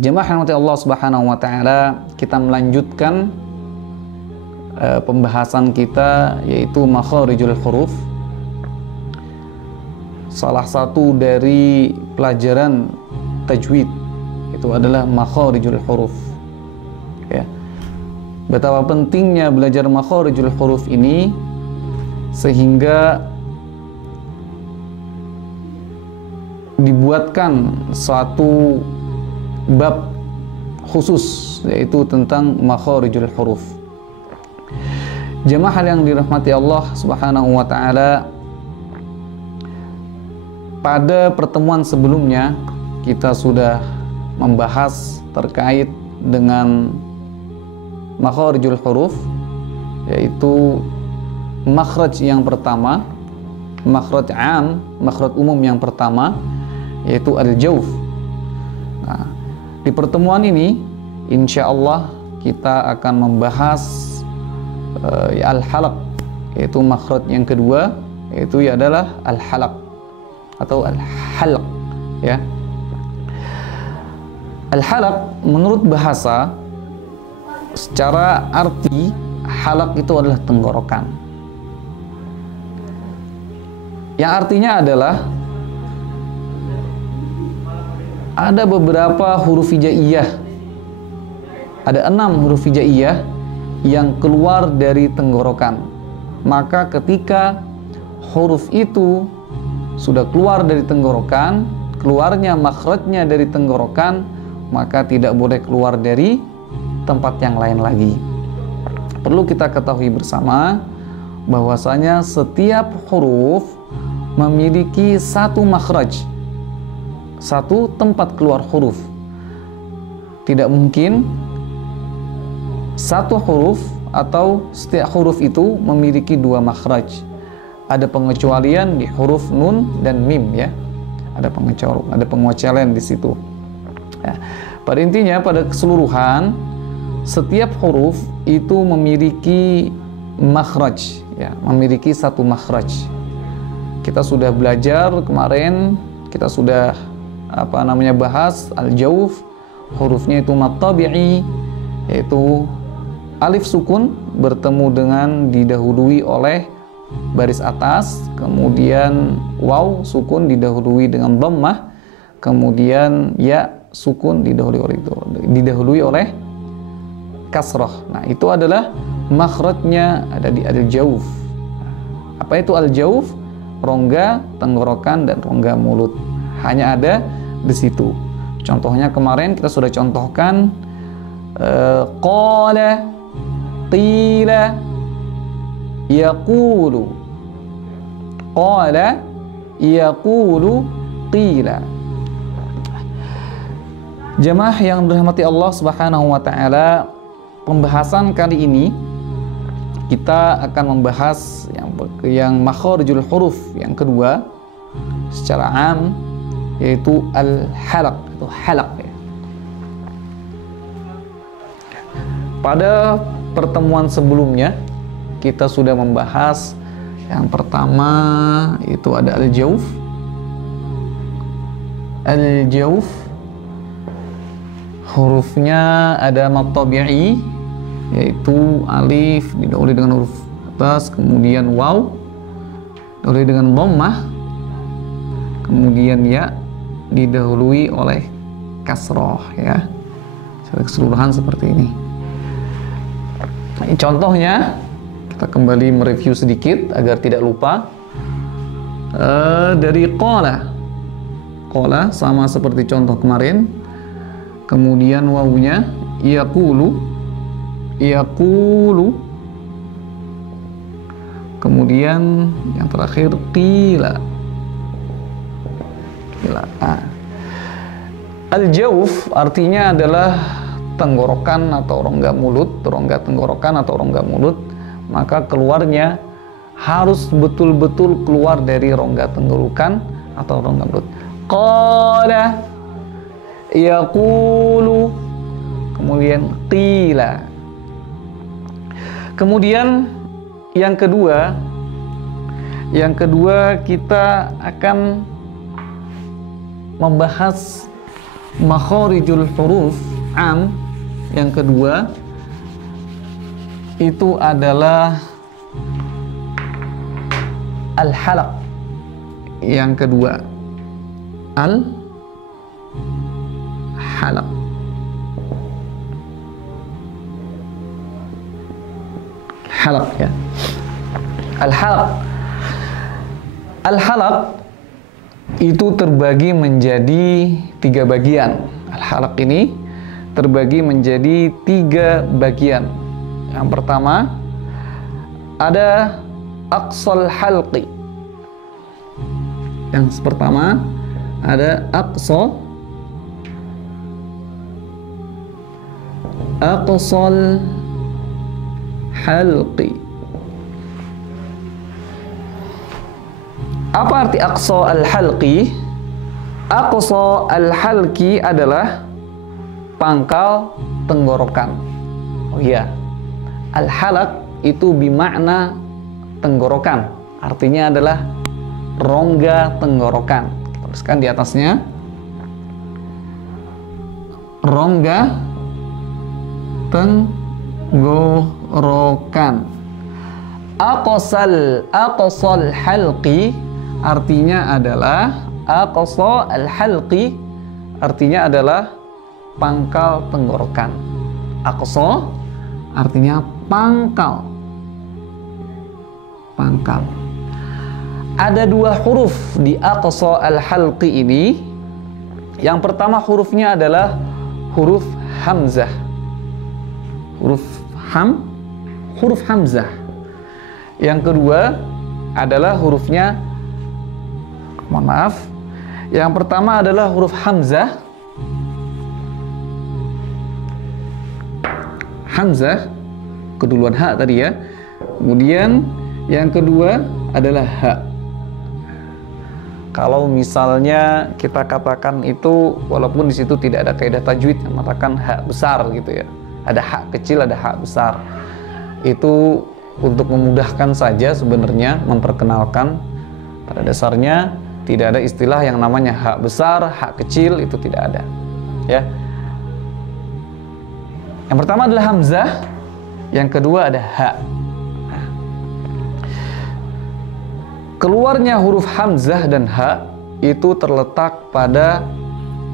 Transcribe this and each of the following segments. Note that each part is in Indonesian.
Jemaah yang dirahmati Allah Subhanahu wa taala, kita melanjutkan pembahasan kita yaitu makharijul huruf. Salah satu dari pelajaran tajwid itu adalah makharijul huruf. Ya. Betapa pentingnya belajar makharijul huruf ini sehingga dibuatkan suatu bab khusus yaitu tentang makharijul huruf. Jemaah yang dirahmati Allah Subhanahu wa taala, pada pertemuan sebelumnya kita sudah membahas terkait dengan makharijul huruf, yaitu makhraj yang pertama, makhraj am, makhraj umum yang pertama, yaitu al-jawf. Nah, di pertemuan ini insyaallah kita akan membahas al-halaq, yaitu makhraj yang kedua, yaitu adalah al-halaq atau al-halq, ya. Al-halaq menurut bahasa secara arti halaq itu adalah tenggorokan. Yang artinya adalah ada beberapa huruf hijaiyah, ada 6 huruf hijaiyah yang keluar dari tenggorokan. Maka ketika huruf itu sudah keluar dari tenggorokan, keluarnya makhrajnya dari tenggorokan, maka tidak boleh keluar dari tempat yang lain lagi. Perlu kita ketahui bersama bahwasanya setiap huruf memiliki satu makhraj, satu tempat keluar huruf. Tidak mungkin satu huruf atau setiap huruf itu memiliki 2 makhraj. Ada pengecualian di huruf nun dan mim, ya. Ada pengecualian di situ. Ya. Pada intinya, pada keseluruhan, setiap huruf itu memiliki makhraj, ya, memiliki satu makhraj. Kita sudah belajar kemarin, kita sudah bahas al-jawf, hurufnya itu mad tabi'i, yaitu alif sukun bertemu dengan didahului oleh baris atas, kemudian waw sukun didahului dengan dhammah, kemudian ya sukun didahului oleh kasrah. Nah, itu adalah makhrajnya ada di al-jawf. Apa itu al-jawf? Rongga tenggorokan dan rongga mulut. Hanya ada di situ. Contohnya kemarin kita sudah contohkan qala, qila, yaqulu. Qala, yaqulu, qila. Jemaah yang dirahmati Allah Subhanahu wa taala, pembahasan kali ini kita akan membahas yang makharijul huruf yang kedua secara am, yaitu al-halaq atau halaq, ya. Pada pertemuan sebelumnya kita sudah membahas yang pertama itu ada al-jawf. Al-jawf hurufnya ada mad tabi'i, yaitu alif didahului dengan huruf atas, kemudian waw didahului dengan dhammah, kemudian ya didahului oleh kasroh, ya. Secara keseluruhan seperti ini. Nah, contohnya kita kembali mereview sedikit agar tidak lupa. Dari qala, qala sama seperti contoh kemarin. Kemudian wawunya yaqulu, yaqulu. Kemudian yang terakhir qila, qila. Al-jawf artinya adalah tenggorokan atau rongga mulut, rongga tenggorokan atau rongga mulut. Maka keluarnya harus betul-betul keluar dari rongga tenggorokan atau rongga mulut. Qala, yaqulu, kemudian qila. Kemudian yang kedua kita akan membahas makharijul huruf am yang kedua itu adalah al-halaq. Yang kedua al-halaq. Halaq ya. Al-halaq. Al-halaq itu terbagi menjadi 3 bagian. Al-halaq ini terbagi menjadi 3 bagian. Yang pertama ada aqsal halqi. Yang pertama ada aqsal halqi. Apa arti aqsa al-halqi? Aqsa al-halqi adalah pangkal tenggorokan. Oh iya, al-halaq itu bermakna tenggorokan. Artinya adalah rongga tenggorokan. Tuliskan di atasnya. Rongga tenggorokan. Aqsal halqi artinya adalah aqsa al-halqi artinya adalah pangkal tenggorokan. Aqsa artinya pangkal. Pangkal. Ada 2 huruf di aqsa al-halqi ini. Yang pertama hurufnya adalah huruf hamzah. Huruf hamzah. Yang kedua adalah hurufnya, mohon maaf, yang pertama adalah huruf hamzah. Hamzah, keduluan ha tadi ya. Kemudian yang kedua adalah ha. Kalau misalnya kita katakan itu, walaupun di situ tidak ada kaidah tajwid yang mengatakan ha besar gitu ya. Ada ha kecil, ada ha besar. Itu untuk memudahkan saja sebenarnya, memperkenalkan. Pada dasarnya tidak ada istilah yang namanya hak besar, hak kecil, itu tidak ada. Ya. Yang pertama adalah hamzah, yang kedua ada ha. Keluarnya huruf hamzah dan ha itu terletak pada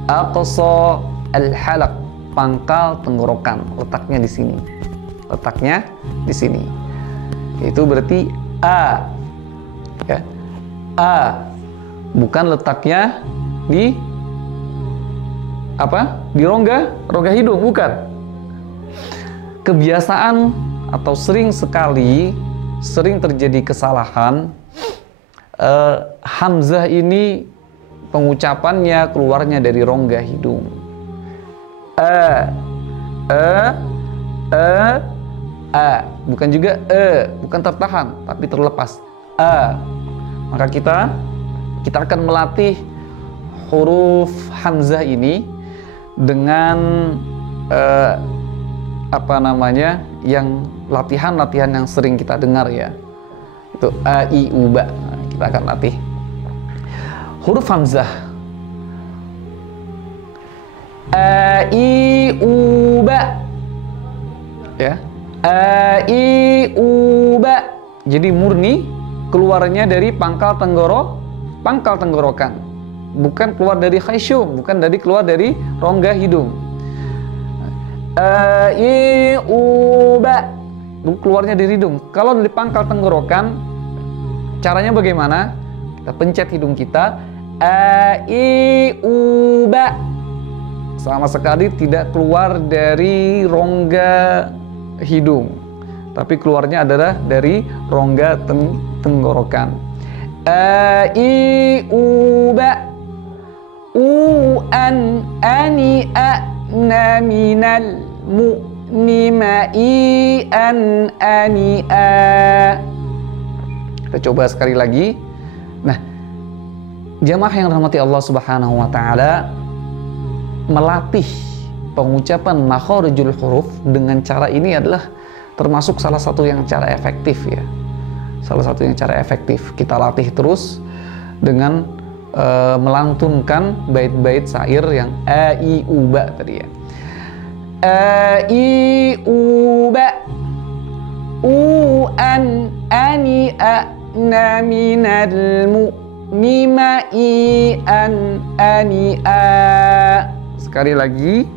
aqsa al-halaq, pangkal tenggorokan. Letaknya di sini. Letaknya di sini. Itu berarti a. Ya. A. Bukan letaknya di apa? Di rongga hidung, bukan. Kebiasaan atau sering terjadi kesalahan, hamzah ini pengucapannya keluarnya dari rongga hidung. Bukan juga bukan tertahan tapi terlepas. Maka kita akan melatih huruf hamzah ini dengan yang latihan yang sering kita dengar ya. Itu a, i, u, ba. Kita akan latih huruf hamzah. A, i, u, ba. Ya. A, i, u, ba. Jadi murni keluarnya dari pangkal tenggorokan, bukan keluar dari khaysyum, bukan keluar dari rongga hidung. A, i, u, ba. Keluarnya dari hidung. Kalau dari pangkal tenggorokan, caranya bagaimana? Kita pencet hidung kita. A, i, u, ba. Sama sekali tidak keluar dari rongga hidung, tapi keluarnya adalah dari rongga tenggorokan. A, i, u, ba. U, an, ani, a, na, minal, mu, ni, ma, i, an, ani, a. Kita coba sekali lagi. Nah, jamaah yang dirahmati Allah Subhanahu wa taala, melatih pengucapan makharijul huruf dengan cara ini adalah termasuk salah satu yang cara efektif ya. Salah satu yang cara efektif. Kita latih terus dengan melantunkan bait-bait syair yang a i u ba tadi ya. A i u ba u an ani a na minal mu mima i an ani a. Sekali lagi,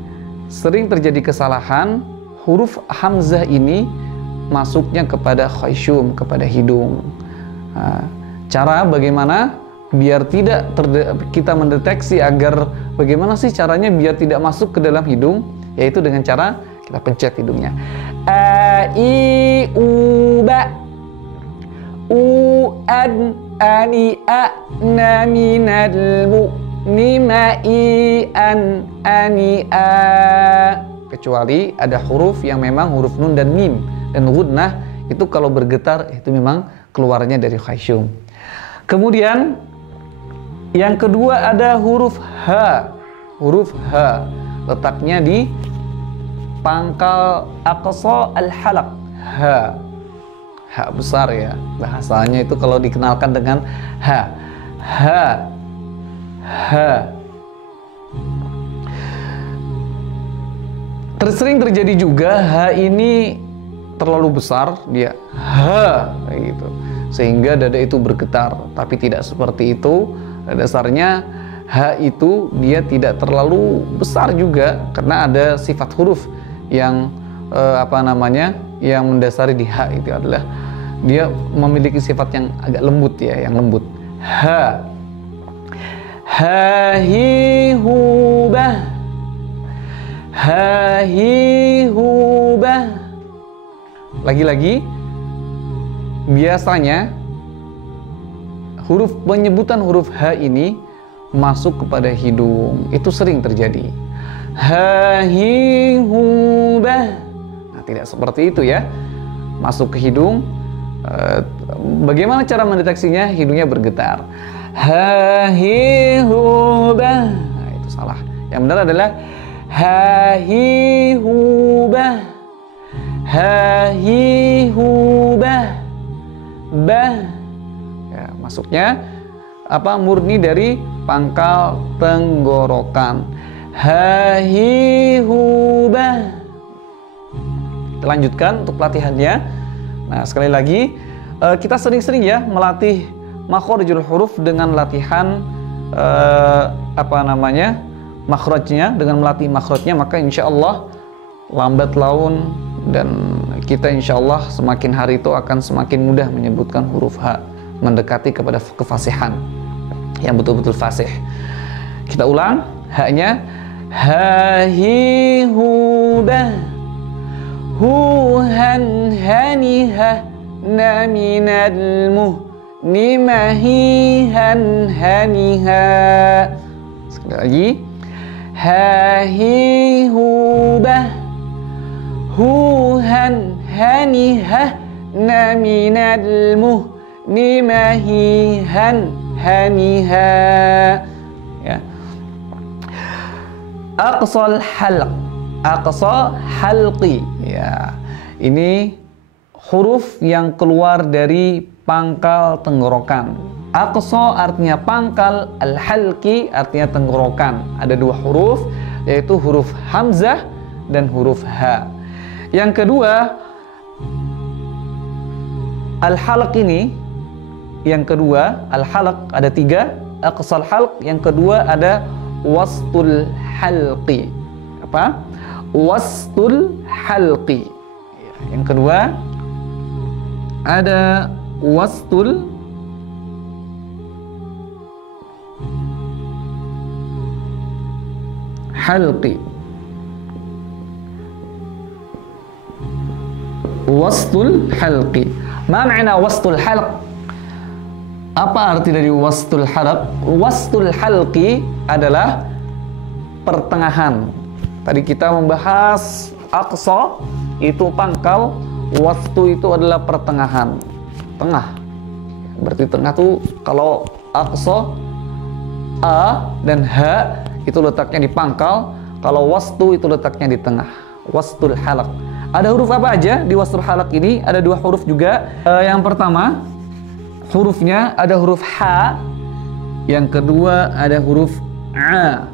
sering terjadi kesalahan huruf hamzah ini masuknya kepada khayshum, kepada hidung. Cara bagaimana biar tidak kita mendeteksi, agar bagaimana sih caranya biar tidak masuk ke dalam hidung, yaitu dengan cara kita pencet hidungnya. A i u ba u an ani a na minal mu mima i an ani a. Kecuali ada huruf yang memang huruf nun dan mim, dan gunnah itu kalau bergetar itu memang keluarnya dari khayshum. Kemudian yang kedua ada huruf H. Huruf H letaknya di pangkal aqsa al-halaq. H. H besar ya. Bahasanya itu kalau dikenalkan dengan H. H. H. Tersering terjadi juga H ini terlalu besar, dia H kayak gitu. Sehingga dada itu bergetar, tapi tidak seperti itu. Dasarnya H itu dia tidak terlalu besar juga, karena ada sifat huruf yang yang mendasari di H itu adalah dia memiliki sifat yang agak lembut ya, yang lembut. H. Ha hi hu bah. Ha hi hu bah. Lagi-lagi biasanya penyebutan huruf H ini masuk kepada hidung, itu sering terjadi. Ha hi hu bah. Nah, tidak seperti itu ya, masuk ke hidung. Bagaimana cara mendeteksinya? Hidungnya bergetar. Ha hi hu bah. Nah, itu salah. Yang benar adalah ha hi hu bah. Ha hi hu bah. Bah. Masuknya murni dari pangkal tenggorokan. Ha hi hu bah. Kita lanjutkan untuk pelatihannya. Nah, sekali lagi kita sering-sering ya melatih makharijul huruf dengan latihan makhrajnya, dengan melatih makhrajnya, maka insya Allah lambat laun dan kita insya Allah semakin hari itu akan semakin mudah menyebutkan huruf H, mendekati kepada kefasihan yang betul-betul fasih. Kita ulang, H-nya ha hi hu bah. Hu han hani ha na minal muh ni ma hi han hani ha. Sekali lagi, ha hi hu bah. Hu han hani ha na minal muh ni ma hi han hani ha. Ya. Aqsal halq, aqsa halqi. Ya, ini huruf yang keluar dari pangkal tenggorokan. Aqsa artinya pangkal, al-halqi artinya tenggorokan. Ada dua huruf, yaitu huruf hamzah dan huruf H. Yang kedua, al-halq ini, yang kedua, al-halq ada tiga, aqsal halq, yang kedua ada wastul halqi. Apa? Wastul halqi. Yang kedua ada wastul halqi. Wastul halqi. Ma makna wastul halq? Apa arti dari wastul halq? Wastul halqi adalah pertengahan. Tadi kita membahas aqsa itu pangkal, wastu itu adalah pertengahan, tengah. Berarti tengah tuh kalau aqsa a dan h itu letaknya di pangkal, kalau wastu itu letaknya di tengah. Wastul halq. Ada huruf apa aja di wastul halq ini? Ada dua huruf juga. Yang pertama hurufnya ada huruf H Yang kedua ada huruf A,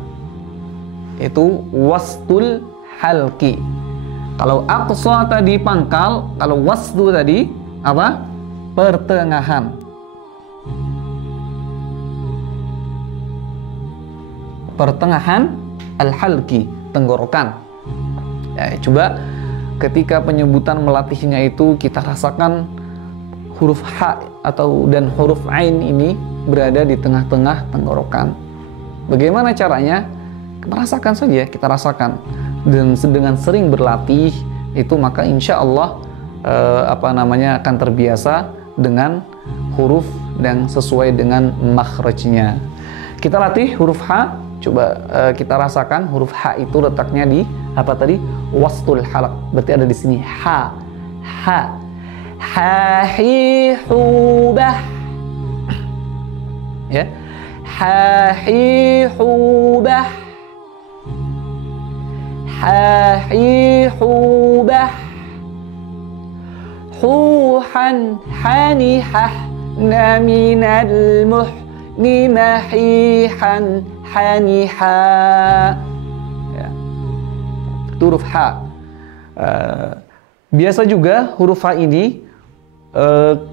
itu wastul halqi. Kalau aqsa tadi pangkal, kalau wasdu tadi apa? Pertengahan. Pertengahan al-halqi, tenggorokan. Ya, coba ketika penyebutan melatihnya itu kita rasakan huruf H dan huruf Ain ini berada di tengah-tengah tenggorokan. Bagaimana caranya? Merasakan saja, kita rasakan. Dan dengan sering berlatih itu maka insya Allah akan terbiasa dengan huruf dan sesuai dengan makhrajnya. Kita latih huruf H, coba kita rasakan huruf H itu letaknya di apa tadi? Wastul halq. Berarti ada di sini H. H. Ha hi hu bah. Ya. Ha hi hu bah. Ha-hi hubah huhan hanihah naminal muhni mahihan haniha. Ya. Huruf H. Biasa juga huruf H ini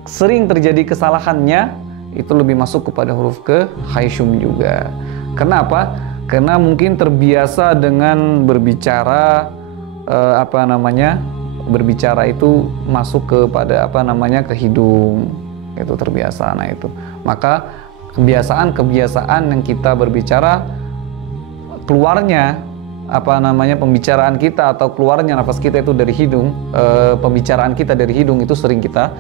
sering terjadi kesalahannya, itu lebih masuk kepada huruf ke khayshum juga. Kenapa? Karena mungkin terbiasa dengan berbicara berbicara itu masuk kepada ke hidung, itu terbiasa. Nah itu, maka kebiasaan yang kita berbicara keluarnya pembicaraan kita atau keluarnya nafas kita itu dari hidung, pembicaraan kita dari hidung itu sering kita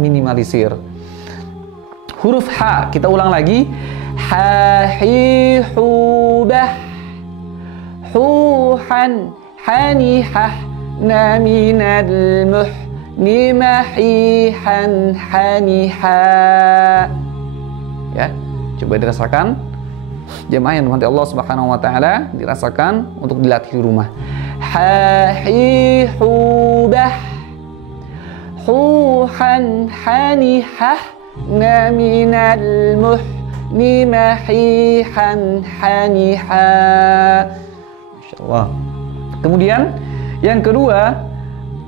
minimalisir. Huruf H kita ulang lagi. Ha-hi hubah huhan hanihah naminal muhni mahihan haniha. Ya, coba dirasakan jemaah yang dirahmati Allah Subhanahu wa taala, dirasakan untuk dilatih di rumah. Ha-hi hubah huhan hanihah naminal muhni mahihan haniha. Masya Allah. Kemudian yang kedua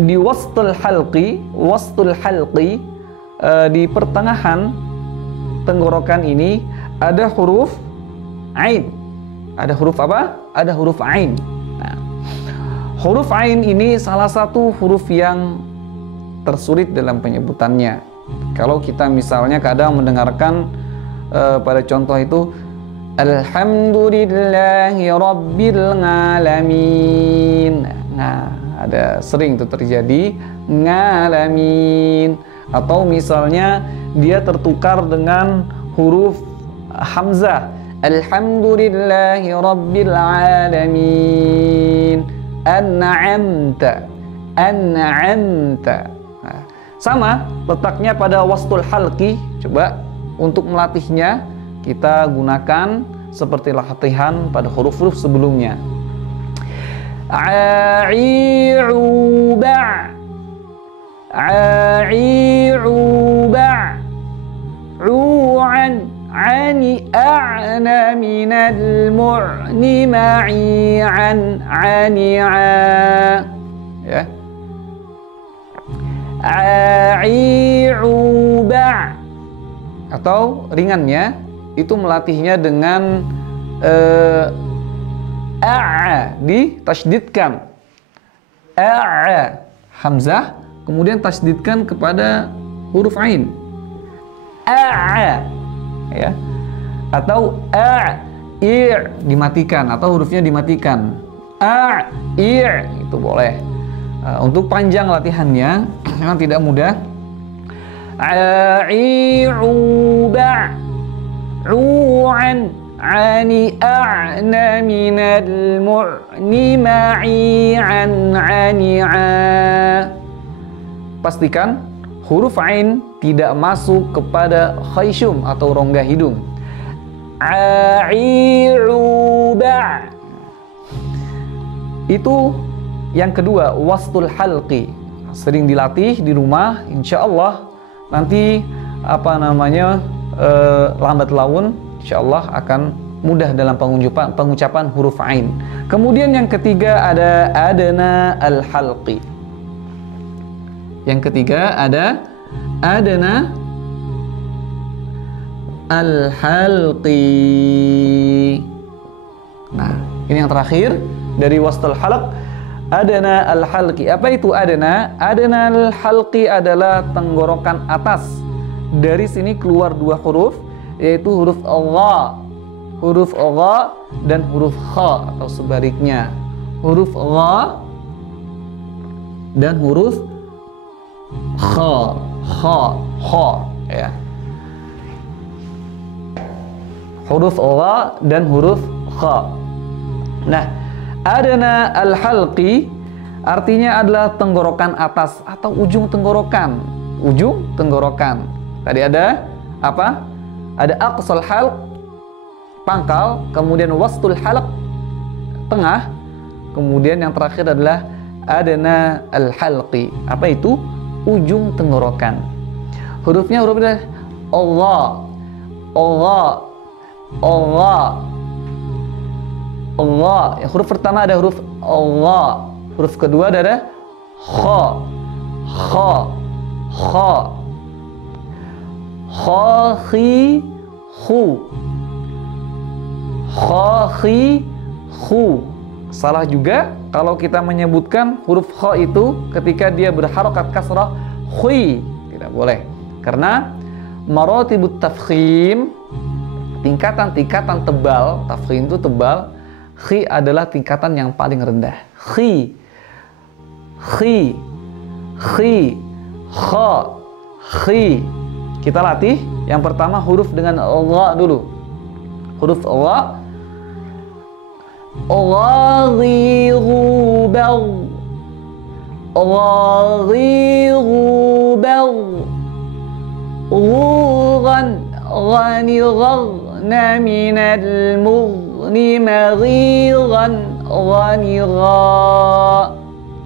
di wastul halqi di pertengahan tenggorokan ini ada huruf Ain. Ada huruf apa? Ada huruf Ain. Nah, huruf Ain ini salah satu huruf yang tersulit dalam penyebutannya. Kalau kita misalnya kadang mendengarkan pada contoh itu Alhamdulillahi Rabbil Alamin. Nah, ada sering itu terjadi ngalamin. Atau misalnya dia tertukar dengan huruf hamzah. Alhamdulillahi Rabbil Alamin. An'amta. Nah, sama letaknya pada wastul halqi. Coba untuk melatihnya kita gunakan seperti latihan pada huruf-huruf sebelumnya. A'i'uba' A'i'uba' Ru'an 'ani a'na minal mu'ni ma'i'an 'ani'a. Ya. A'i'uba'. Atau ringannya itu melatihnya dengan ditasydidkan. Hamzah kemudian tasydidkan kepada huruf Ain. Ya. Atau dimatikan atau hurufnya dimatikan. Itu boleh. Untuk panjang latihannya memang tidak mudah. A'i'uba' ru'an 'ani a'na minal mu'ni ma'i'an 'ani'a. Pastikan huruf Ain tidak masuk kepada khayshum atau rongga hidung. A'i'uba'. Itu yang kedua, wastul halqi. Sering dilatih di rumah, insya Allah nanti lambat laun insyaallah akan mudah dalam pengucapan huruf ain. Kemudian yang ketiga ada adna al-halqi. Yang ketiga ada adna al-halqi. Nah, ini yang terakhir dari wastul halq, adna al-halqi. Apa itu adna? Adna al-halqi adalah tenggorokan atas. Dari sini keluar dua huruf, yaitu huruf gha dan huruf kha, atau sebaliknya huruf gha dan huruf kha ya. Huruf gha dan huruf kha. Nah, adna al-halqi artinya adalah tenggorokan atas atau ujung tenggorokan. Ujung tenggorokan. Tadi ada apa? Ada aqsal halq, pangkal, kemudian wastul halq, tengah, kemudian yang terakhir adalah adna al-halqi. Apa itu? Ujung tenggorokan. Hurufnya Allah. Yang huruf pertama ada huruf Allah. Huruf kedua ada kha. Salah juga kalau kita menyebutkan huruf kha itu ketika dia berharokat kasrah khi. Tidak boleh. Karena maratibut tafkhim, tingkatan-tingkatan tebal, tafkhim itu tebal, khi adalah tingkatan yang paling rendah. Khi, kha, khi. Kita latih. Yang pertama huruf dengan Allah dulu. Huruf Allah.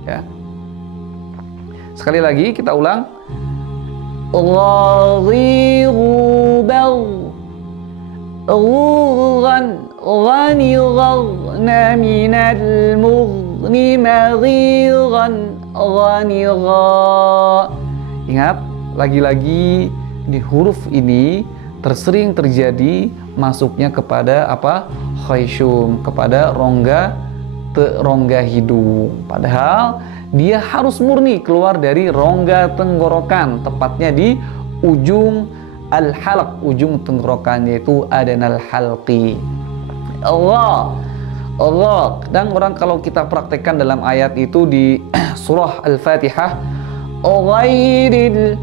Ya. Sekali lagi kita ulang. Ingat, lagi-lagi di huruf ini tersering terjadi masuknya kepada apa? Khayshum, kepada rongga hidung. Padahal dia harus murni keluar dari rongga tenggorokan, tepatnya di ujung al-halq, ujung tenggorokan, yaitu adnal halqi. Allah. Kadang orang kalau kita praktekkan dalam ayat itu di surah Al-Fatihah, ghairil.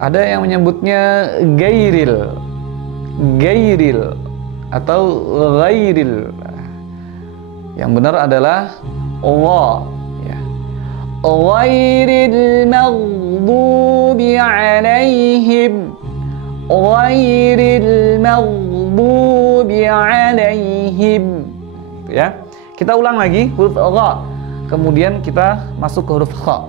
Ada yang menyebutnya gairil atau ghairil. Yang benar adalah Allah, ya. Ghairil maghdubi alaihim. Ya. Kita ulang lagi huruf gha. Kemudian kita masuk ke huruf kha.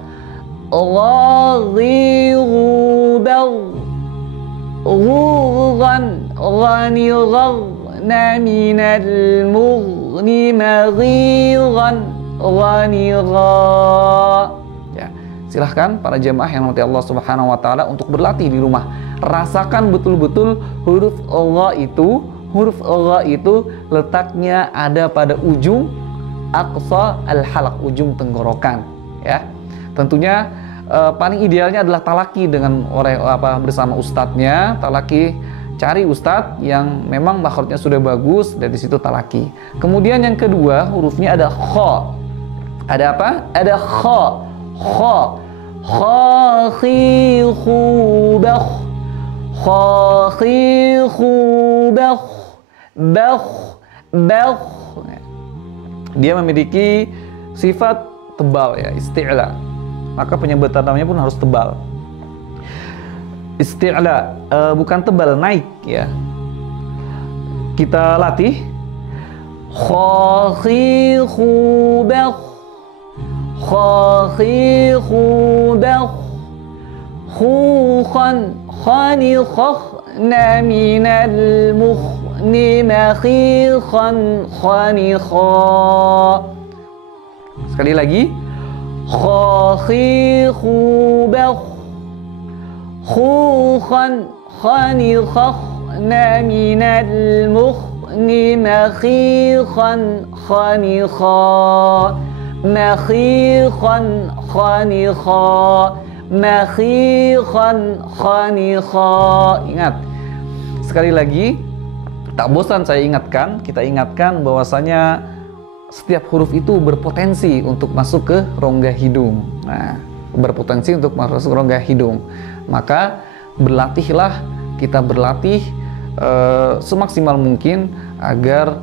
Ya, silahkan para jemaah yang dirahmati Allah Subhanahu wa taala untuk berlatih di rumah. Rasakan betul-betul huruf Allah itu letaknya ada pada ujung aqsa al-halq, ujung tenggorokan, ya. Tentunya paling idealnya adalah talaki dengan bersama ustadznya. Talaki, cari ustadz yang memang makhrajnya sudah bagus, dari situ talaki. Kemudian yang kedua hurufnya ada kha. Ada apa? Ada kha. Dia memiliki sifat tebal, ya, isti'la. Maka penyebutan namanya pun harus tebal. Isti'la, bukan tebal, naik, ya. Kita latih. خنخنا من المخن مخيخا خنخا. Sekali lagi. خاخيخو بخ خوخا خنخنا من المخن مخيخا خنخا مخيخا خنخا مخيخا خنخا. Ingat, sekali lagi, tak bosan saya ingatkan, kita ingatkan bahwasanya setiap huruf itu berpotensi untuk masuk ke rongga hidung. Nah, berpotensi untuk masuk ke rongga hidung. Maka berlatihlah, kita berlatih semaksimal mungkin agar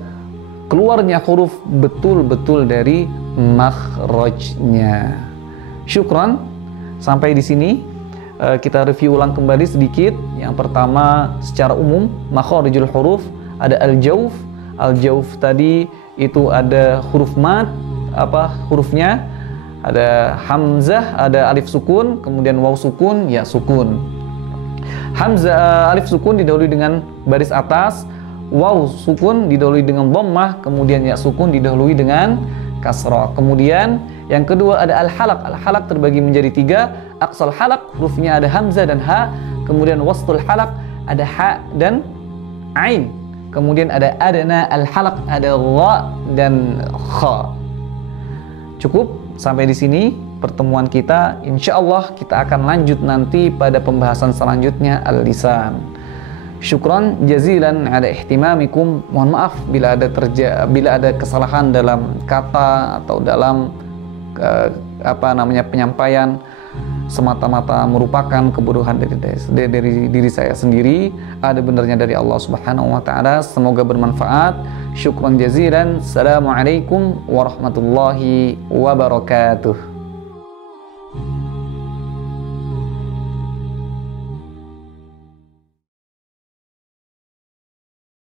keluarnya huruf betul-betul dari makhrajnya. Syukran. Sampai di sini kita review ulang kembali sedikit. Yang pertama, secara umum makhrijul huruf ada al-jauf. Al-jauf tadi itu ada huruf mad, hurufnya ada hamzah, ada alif sukun, kemudian waw sukun, ya sukun. Hamzah alif sukun didahului dengan baris atas, waw sukun didahului dengan dhammah, kemudian ya sukun didahului dengan kasrah. Kemudian yang kedua ada al-halaq. Al-halaq terbagi menjadi 3. Aqsal halaq hurufnya ada hamzah dan ha, kemudian wastul halaq ada ha dan ain. Kemudian ada adna al-halaq, ada ra dan kha. Cukup sampai di sini pertemuan kita. Insyaallah kita akan lanjut nanti pada pembahasan selanjutnya al-lisan. Syukran jazilan ala ihtimamikum. Mohon maaf bila ada kesalahan dalam kata atau dalam penyampaian. Semata-mata merupakan kebodohan dari diri saya sendiri. Ada benarnya dari Allah Subhanahu wa taala. Semoga bermanfaat. Syukran jazilan. Assalamualaikum warahmatullahi wabarakatuh.